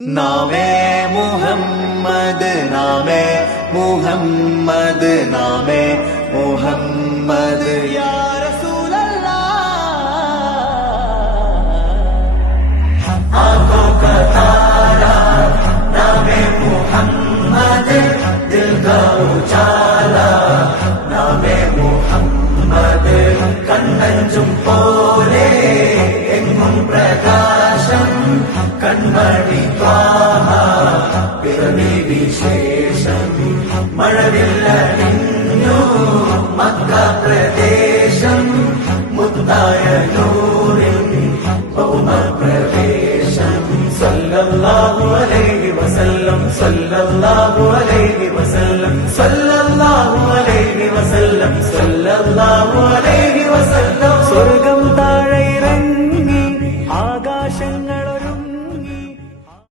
नामे मुहम्मद नामे मुहम्मद नामे मुहम्मद या रसूल अल्लाह। आंखों का तारा नामे मुहम्मद, दिल का उजाला नामे मुहम्मद, കണ്ണഞ്ചും പോലെ എങ്ങും പ്രകാശം കൺമണി ത്വാഹ പിറവി വിശേഷം മഴവില്ലണിഞ്ഞു മക്ക പ്രദേശം മുത്തായ നൂറിൻ ഭൗമപ്രവേശം സല്ലല്ലാഹു അലൈഹി വസല്ലം സല്ലല്ലാഹു അലൈഹി വസല്ലം സല്ലല്ലാഹു അലൈഹി വസല്ലം സല്ലല്ലാഹു അലൈഹി വസല്ലം സ്വർഗം